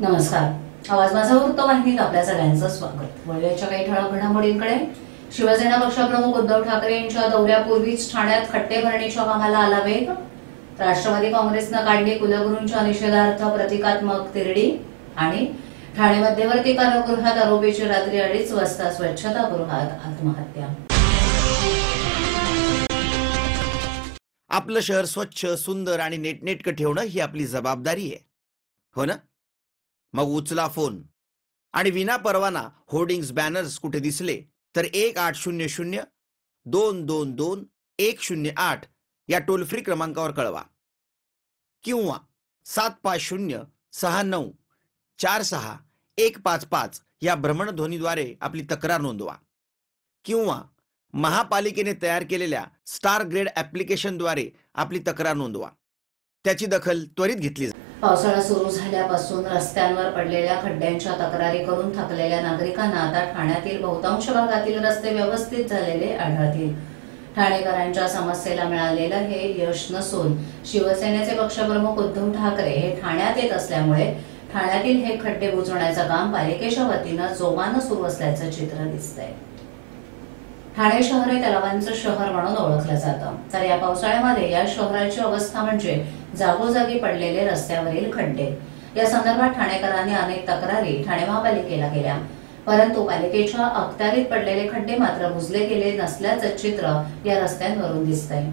नमस्कार. आवाज माझा वृत्तवाहिनीत आपल्या सगळ्यांचं स्वागत. वळव्याच्या काही ठळक घडामोडींकडे. शिवसेना पक्षप्रमुख उद्धव ठाकरे यांच्या दौऱ्यापूर्वीच ठाण्यात खड्डे भरणीच्या कामाला आला वेग. राष्ट्रवादी काँग्रेसनं काढली कुलगुरूंच्या निषेधार्थ प्रतिकात्मक तिरडी. आणि ठाणे मध्यवर्ती कारागृहात आरोपीची रात्री 2:30 वाजता स्वच्छतागृहात आत्महत्या. आपलं शहर स्वच्छ, सुंदर आणि नेटनेटकं ठेवणं ही आपली जबाबदारी आहे, हो ना? मग उचला फोन आणि विना परवाना होर्डिंग्स, बॅनर्स कुठे दिसले तर 1800-222-108 या टोल फ्री क्रमांकावर कळवा किंवा 75069464155 या भ्रमणध्वनीद्वारे आपली तक्रार नोंदवा किंवा महापालिकेने तयार केलेल्या स्टार ग्रेड ॲप्लिकेशनद्वारे आपली तक्रार नोंदवा. त्याची दखल त्वरित घेतली जाईल. पावसाळा सुरू झाल्यापासून रस्त्यांवर पडलेल्या खड्ड्यांच्या तक्रारी करून थकलेल्या नागरिकांना आता ठाण्यातील बहुतांश भागातील रस्ते व्यवस्थित झालेले आढळतील. ठाणेकरांच्या समस्येला मिळालेलं हे यश नसून शिवसेनेचे पक्षप्रमुख उद्धव ठाकरे हे ठाण्यात येत असल्यामुळे ठाण्यातील हे खड्डे बुजवण्याचं काम पालिकेच्या वतीनं जोमानं सुरू असल्याचं चित्र दिसतंय. ठाणे शहर हे तलावांचं शहर म्हणून ओळखलं जातं, तर या पावसाळ्यामध्ये या शहराची अवस्था म्हणजे जागोजागी पडलेले रस्त्यावरील खड्डे. या संदर्भात ठाणेकरांनी अनेक तक्रारी ठाणे महापालिकेला केल्या, परंतु पालिकेच्या अखत्यारीत पडलेले खड्डे मात्र बुजले गेले नसल्याचं चित्र या रस्त्यांवरून दिसतंय.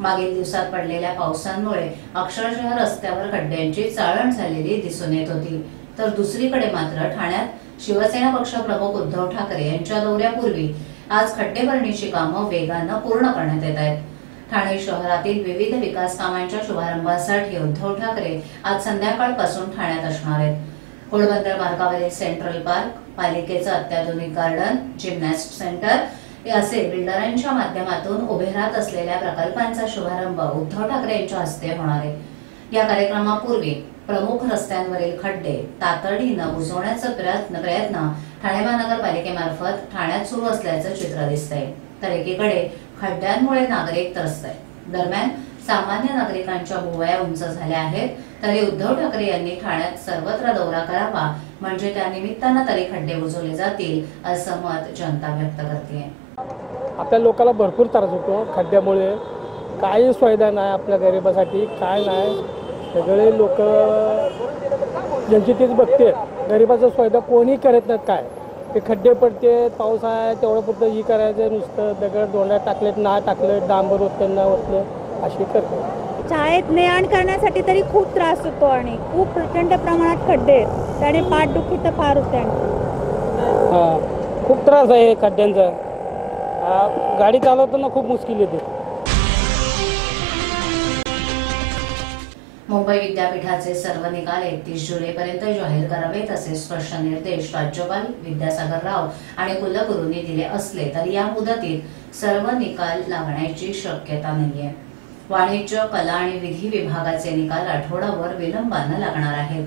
मागील दिवसात पडलेल्या पावसांमुळे अक्षरशः रस्त्यावर खड्ड्यांची चाळण झालेली दिसून येत होती. तर दुसरीकडे मात्र ठाण्यात शिवसेना पक्षप्रमुख उद्धव ठाकरे यांच्या दौऱ्यापूर्वी आज खड्डे भरणीची कामं वेगानं पूर्ण करण्यात येत आहेत. ठाणे शहरातील विविध विकास कामांच्या शुभारंभासाठी उद्धव ठाकरे आज संध्याकाळपासून ठाण्यात असणार आहेत. घोडबंदर मार्गावरील सेंट्रल पार्क, पालिकेचं अत्याधुनिक गार्डन, जिम्नॅस्ट सेंटर असे बिल्डरांच्या माध्यमातून उभे राहत असलेल्या प्रकल्पांचा शुभारंभ उद्धव ठाकरे यांच्या हस्ते होणार आहे. या कार्यक्रमापूर्वी प्रमुख रस्त्यांवरील खड्डे तातडीनं बुजवण्याचा प्रयत्न ठाणे महानगरपालिकेमार्फत ठाण्यात सुरू असल्याचं चित्र दिसतंय. तर एकीकडे खड्ड्यांमुळे नागरिक त्रस्त आहेत, दरम्यान सामान्य नागरिकांच्या भुवया उंच झाल्या आहेत. तरी उद्धव ठाकरे यांनी ठाण्यात सर्वत्र दौरा करावा, म्हणजे त्या निमित्तानं तरी खड्डे बुजवले जातील असं मत जनता व्यक्त करते. आपल्या लोकांना भरपूर त्रास होतो खड्ड्यामुळे. काही सुविधा नाही आपल्या गरिबासाठी, काय नाही. सगळे लोक ज्यांची तीच बघते, गरिबाचं सुविधा कोणी करत नाहीत. काय ते खड्डे पडते, पाऊस आहे तेवढं पुरतं ही करायचं, नुसतं दगड दोंड्या टाकलेत ना टाकलं, डांबर होतं ना होतं अशी करते. शाळेत ने आण करण्यासाठी तरी खूप त्रास होतो आणि खूप प्रचंड प्रमाणात खड्डे आहेत, त्याने पाठदुखी तर फार होते. हां, खूप त्रास आहे खड्ड्यांचा. गाडी चालवताना खूप मुश्किल येते. मुंबई विद्यापीठाचे सर्व निकाल 31 जुलैपर्यंत जाहीर करावेत असे स्पष्ट निर्देश राज्यपाल विद्यासागर राव आणि कुलगुरूंनी दिले असले तरी या मुदतीत सर्व निकाल लागण्याची शक्यता नाहीये. वाणिज्य, कला आणि विधी विभागाचे निकाल आठवडाभर विलंबानं लागणार आहेत.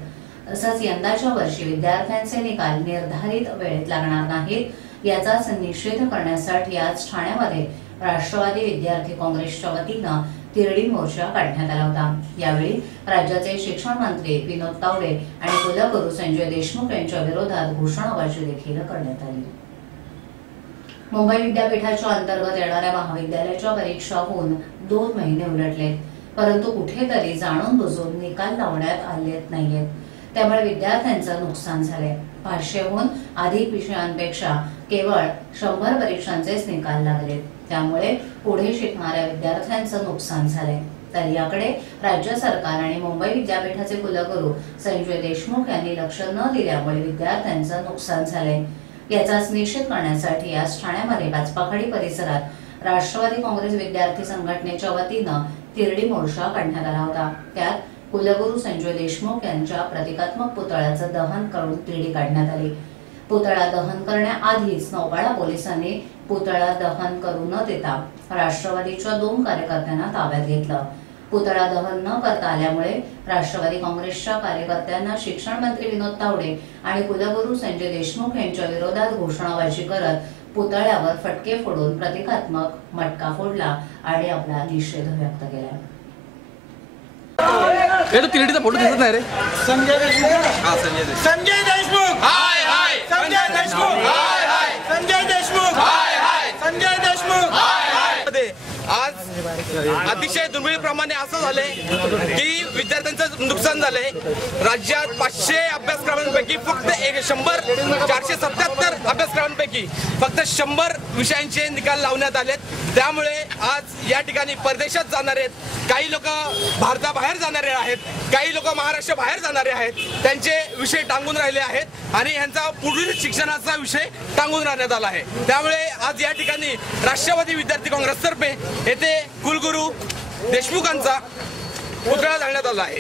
तसंच यंदाच्या वर्षी विद्यार्थ्यांचे निकाल निर्धारित वेळेत लागणार नाहीत याचाच निषेध करण्यासाठी आज ठाण्यामध्ये राष्ट्रवादी विद्यार्थी काँग्रेसच्या वतीनं तिरडी मोर्चा काढण्यात आला होता. यावेळी राज्याचे शिक्षण मंत्री विनोद तावडे आणि कुलगुरू संजय देशमुख यांच्या विरोधात घोषणाबाजी देखील करण्यात आली. मुंबई विद्यापीठाच्या अंतर्गत येणाऱ्या महाविद्यालयाच्या परीक्षा होऊन 2 महिने उलटले, परंतु कुठेतरी जाणून बुजून निकाल लावण्यात आले नाहीयेत. त्यामुळे विद्यार्थ्यांचं नुकसान झाले. 500हून अधिक विषयांपेक्षा केवळ 100 परीक्षांचेच निकाल लागले. त्यामुळे पुढे शिकणाऱ्या विद्यार्थ्यांचं नुकसान झाले. तर याकडे राज्य सरकार आणि मुंबई विद्यापीठाचे कुलगुरू संजय देशमुख यांनी लक्ष न दिल्यामुळे विद्यार्थ्यांचं नुकसान झाले. याचाच निषेध करण्यासाठी आज ठाण्यामध्ये पाचपाखाडी परिसरात राष्ट्रवादी काँग्रेस विद्यार्थी संघटनेच्या वतीनं तिरडी मोर्चा काढण्यात आला होता. त्यात कुलगुरू संजय देशमुख यांच्या प्रतिकात्मक पुतळ्याचं दहन करून तिरडी काढण्यात आली. पुतळा दहन करण्याआधीच नौपाडा पोलिसांनी पुतळा दहन करू न देता राष्ट्रवादीच्या 2 कार्यकर्त्यांना ताब्यात घेतलं. पुतळा दहन न करता आल्यामुळे राष्ट्रवादी काँग्रेसच्या कार्यकर्त्यांना शिक्षण मंत्री विनोद तावडे आणि कुलगुरू संजय देशमुख यांच्या विरोधात घोषणाबाजी करत पुतळ्यावर फटके फोडून प्रतिकात्मक मटका फोडला आणि आपला निषेध व्यक्त केला. ये तो किरीटीचा फोटो दिसत नाही रे. संजय देशमुख. हा संजय देशमुख. संजय देशमुख. हाय हाय. संजय देशमुख. हाय हाय. संजय देशमुख. हाय हाय. संजय देशमुख. हाय हाय. आज अतिशय दुर्मिळप्रमाणे असं झालंय की विद्यार्थ्यांचं नुकसान झालंय. राज्यात 500 अभ्यासक्रमांपैकी फक्त 477 अभ्यासक्रमांपैकी फक्त 100 विषयांचे निकाल लावण्यात आलेत. त्यामुळे आज या ठिकाणी परदेशात जाणारे आहेत, काही लोक भारताबाहेर जाणारे आहेत, काही लोक महाराष्ट्र बाहेर जाणारे आहेत, त्यांचे विषय टांगून राहिले आहेत आणि यांचा पुढील शिक्षणाचा विषय टांगून राहण्यात आला आहे. त्यामुळे आज या ठिकाणी राष्ट्रवादी विद्यार्थी काँग्रेसतर्फे येथे कुलगुरू देशमुखांचा पुतळा जाळण्यात आला आहे.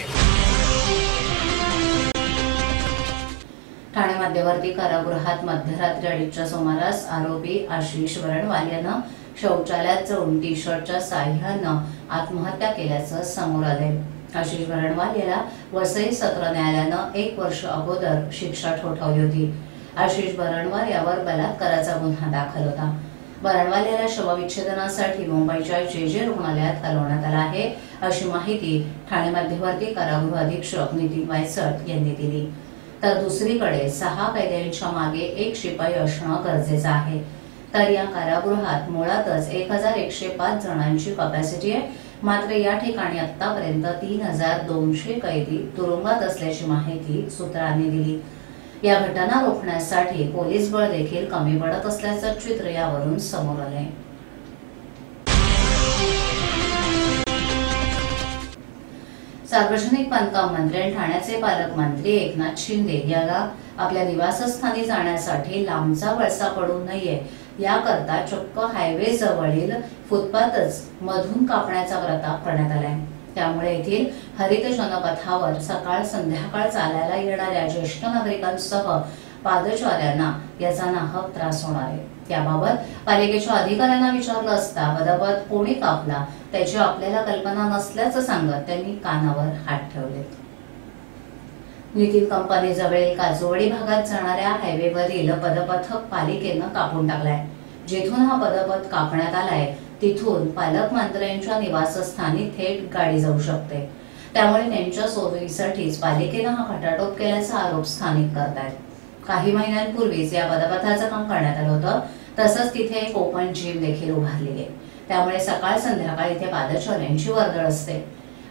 ठाणे मध्यवर्ती कारागृहात मध्यरात्री 2:30च्या सुमारास आरोपी आशिष वरणवाल यानं शौचालयात जाऊन टी शर्टच्या साह्यानं आत्महत्या केल्याचं समोर आलंय. आशिष वरणवाल याला वसई सत्र न्यायालयानं 1 वर्ष अगोदर शिक्षा ठोठावली होती. आशिष वरणवाल यावर बलात्काराचा गुन्हा दाखल होता. वरणवाल याला शवविच्छेदनासाठी मुंबईच्या जे रुग्णालयात हलवण्यात आलं आहे, अशी माहिती ठाणे मध्यवर्ती कारागृह अधीक्षक नितीन वायचट यांनी दिली. तर दुसरीकडे 6 कैद्यांच्या मागे 1 शिपाई असणं गरजेचं आहे. तर या कारागृहात मुळातच 1105 जणांची कॅपॅसिटी आहे. मात्र या ठिकाणी आतापर्यंत 3200 कैदी तुरुंगात असल्याची माहिती सूत्रांनी दिली. या घटना रोखण्यासाठी पोलीस बळ देखील कमी पडत असल्याचं चित्र यावरून समोर आलंय. सार्वजनिक बांधकाम मंत्री आणि ठाण्याचे पालकमंत्री एकनाथ शिंदे याला आपल्या निवासस्थानी जाण्यासाठी लांबचा वळसा पडू नये याकरता चक्क हायवे जवळील फुटपाथच मधून कापण्याचा प्रताप करण्यात आलाय. त्यामुळे येथील हरित जनपथावर सकाळ संध्याकाळ चालायला येणाऱ्या ज्येष्ठ नागरिकांसह पादचाऱ्यांना याचा नाहक त्रास होणार आहे. याबाबत पालिकेच्या अधिकाऱ्यांना विचारलं असता पदपथ कोणी कापला त्याची आपल्याला कल्पना नसल्याचं सांगत त्यांनी कानावर हात ठेवले. नितीन कंपनीजवळील काजोवाडी भागात जाणाऱ्या हायवेवरील पदपथक पालिकेनं कापून टाकलाय. जिथून हा पदपथ कापण्यात आलाय तिथून पालकमंत्र्यांच्या निवासस्थानी थेट गाडी जाऊ शकते. त्यामुळे त्यांच्या सोयीसाठीच पालिकेनं हा खटाटोप केल्याचा आरोप स्थानिक करतायत. काही महिन्यांपूर्वीच या पदपथाचं काम करण्यात आलं होतं. तसंच तिथे एक ओपन जिम देखील उभारलेली आहे. त्यामुळे सकाळ संध्याकाळ इथे पादचाऱ्यांची वर्दळ असते.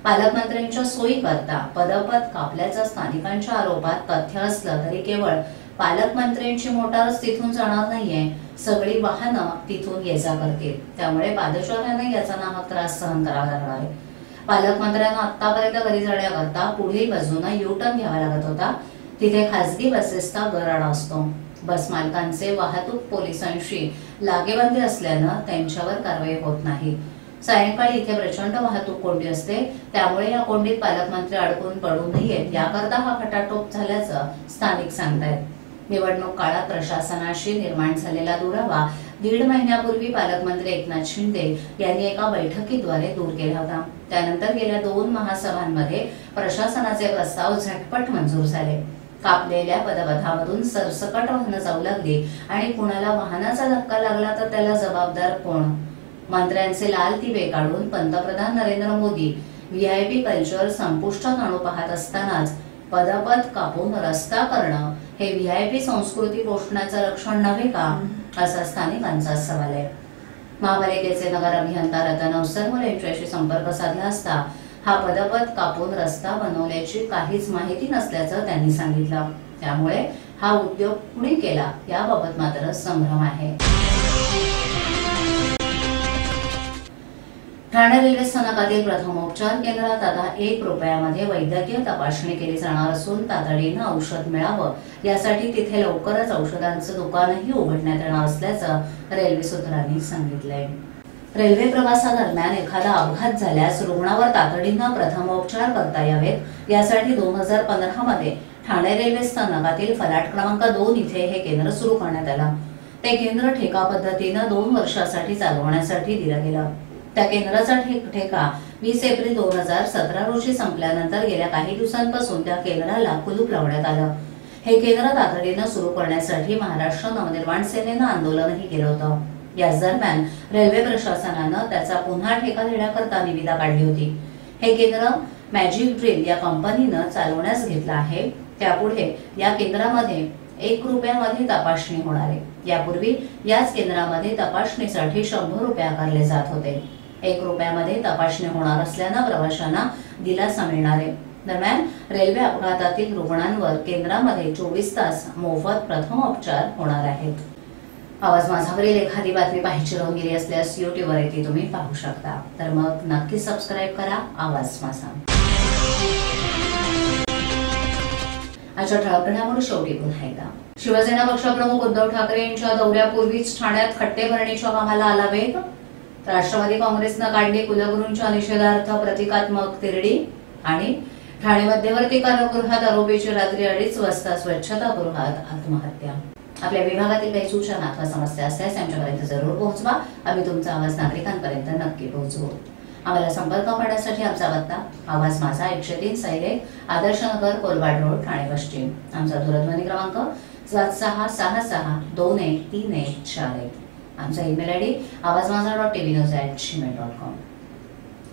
पालकमंत्र्यांच्या सोयीकरता पदपथ कापल्याचं स्थानिकांच्या आरोपात तथ्य असलं तरी केवळ पालकमंत्र्यांची मोटारच तिथून जाणार नाहीये, सगळी वाहनं तिथून ये जा करतील. त्यामुळे पादचाऱ्यांना याचा नाहक त्रास सहन करावा लागणार आहे. पालकमंत्र्यांना आतापर्यंत घरी जाण्याकरता पुढील बाजूने यू-टर्न घ्यावा लागत होता. तिथे खासगी बसेसचा गराडा असतो. बस मालकांचे वाहतूक पोलिसांशी लागेबांधे असल्यानं त्यांच्यावर कारवाई होत नाही. सायंकाळी इथे प्रचंड वाहतूक कोंडी असते. त्यामुळे या कोंडीत पालकमंत्री अडकून पडू नयेत याकरता हा खटाटोप झाल्याचं स्थानिक सांगतायत. निवडणूक काळात प्रशासनाशी निर्माण झालेला दुरावा 1.5 महिन्यापूर्वी पालकमंत्री एकनाथ शिंदे यांनी एका बैठकीद्वारे दूर केला होता. त्यानंतर गेल्या 2 महासभांमध्ये प्रशासनाचे प्रस्ताव झटपट मंजूर झाले. कापलेल्या पदपथामधून सरसकट वाहनं जाऊ लागली आणि कुणाला वाहनाचा धक्का लागला तर त्याला जबाबदार कोण? मंत्र्यांचे लाल दिवे काढून पंतप्रधान नरेंद्र मोदी व्हीआयपी कल्चर संपुष्टात आणू पाहत असतानाच पदपथ कापून रस्ता करणं हे व्हीआयपी संस्कृती पोषणाचं लक्षण नव्हे का, असा स्थानिकांचा सवाल आहे. महापालिकेचे नगर अभियंता रतन अवसरकर यांच्याशी संपर्क साधला असता हा पदपथ कापून रस्ता बनवल्याची काहीच माहिती नसल्याचं त्यांनी सांगितलं. त्यामुळे हा उद्योग कुणी केला याबाबत मात्र संभ्रम आहे. ठाणे रेल्वे स्थानकातील प्रथमोपचार केंद्रात आता 1 रुपयामध्ये वैद्यकीय तपासणी केली जाणार असून तातडीनं औषध मिळावं यासाठी तिथे लवकरच औषधांचं दुकानही उघडण्यात येणार असल्याचं रेल्वे सूत्रांनी सांगितलंय. रेल्वे प्रवासादरम्यान एखादा अपघात झाल्यास रुग्णावर तातडीनं प्रथमोपचार करता यावेत यासाठी 2015 मध्ये ठाणे रेल्वे स्थानकातील फलाट क्रमांक 2 इथे हे केंद्र सुरू करण्यात आलं. ते केंद्र ठेका पद्धतीनं 2 वर्षासाठी चालवण्यासाठी दिलं गेलं. त्या केंद्राचा ठेका 20 एप्रिल 2017 रोजी संपल्यानंतर गेल्या काही दिवसांपासून त्या केंद्राला कुलूप लावण्यात आलं. हे केंद्र तातडीनं सुरू करण्यासाठी महाराष्ट्र नवनिर्माण सेनेनं आंदोलनही केलं होतं. याच दरम्यान रेल्वे प्रशासनानं त्याचा पुन्हा ठेका देण्याकरता निविदा काढली होती. हे केंद्र मॅजिक ड्रिल या कंपनीनं चालवण्यास घेतलं आहे. त्यापुढे या केंद्रामध्ये 1 रुपयामध्ये तपासणी होणार आहे. यापूर्वी याच केंद्रामध्ये तपासणीसाठी 100 रुपये आकारले जात होते. 1 रुपयामध्ये तपासणी होणार असल्यानं प्रवाशांना दिलासा मिळणार आहे. दरम्यान रेल्वे अपघातातील रुग्णांवर केंद्रामध्ये 24 तास मोफत प्रथमोपचार होणार आहेत. आवाज माझावरील एखादी बातमी पाहायची राहून गेली असल्यास युट्यूबवर ती तुम्ही पाहू शकता. तर मग नक्की सबस्क्राईब करा आवाज माझा. आजच्या ठळक घडामोडी शेवटी पुन्हा एकदा. शिवसेना पक्षप्रमुख उद्धव ठाकरे यांच्या दौऱ्यापूर्वीच ठाण्यात खड्डे भरणीच्या कामाला आला वेग. राष्ट्रवादी काँग्रेसनं काढली कुलगुरूंच्या निषेधार्थ प्रतिकात्मक तिरडी. आणि ठाणे मध्यवर्ती कारागृहात आरोपीची रात्री 2:30 वाजता स्वच्छतागृहात आत्महत्या. आपल्या विभागातील काही सूचना अथवा समस्या असल्यास आमच्यापर्यंत जरूर पोहोचवा. आम्ही तुमचा आवाज नागरिकांपर्यंत नक्की पोहोचवू. आम्हाला संपर्क करण्यासाठी आमचा पत्ता आवाज माझा 103 सैनिक आदर्श नगर कोलवाड रोड ठाणे पश्चिम. आमचा दूरध्वनी क्रमांक 7666213141. आमचा ईमेल आयडी awazmaza.tvnews@gmail.com.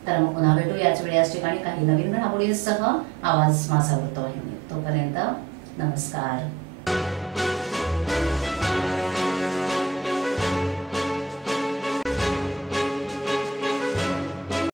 तर मग पुन्हा भेटू याच वेळी याच ठिकाणी काही नवीन घडामोडींसह आवाज माझा वृत्तवाहिनी. तोपर्यंत नमस्कार.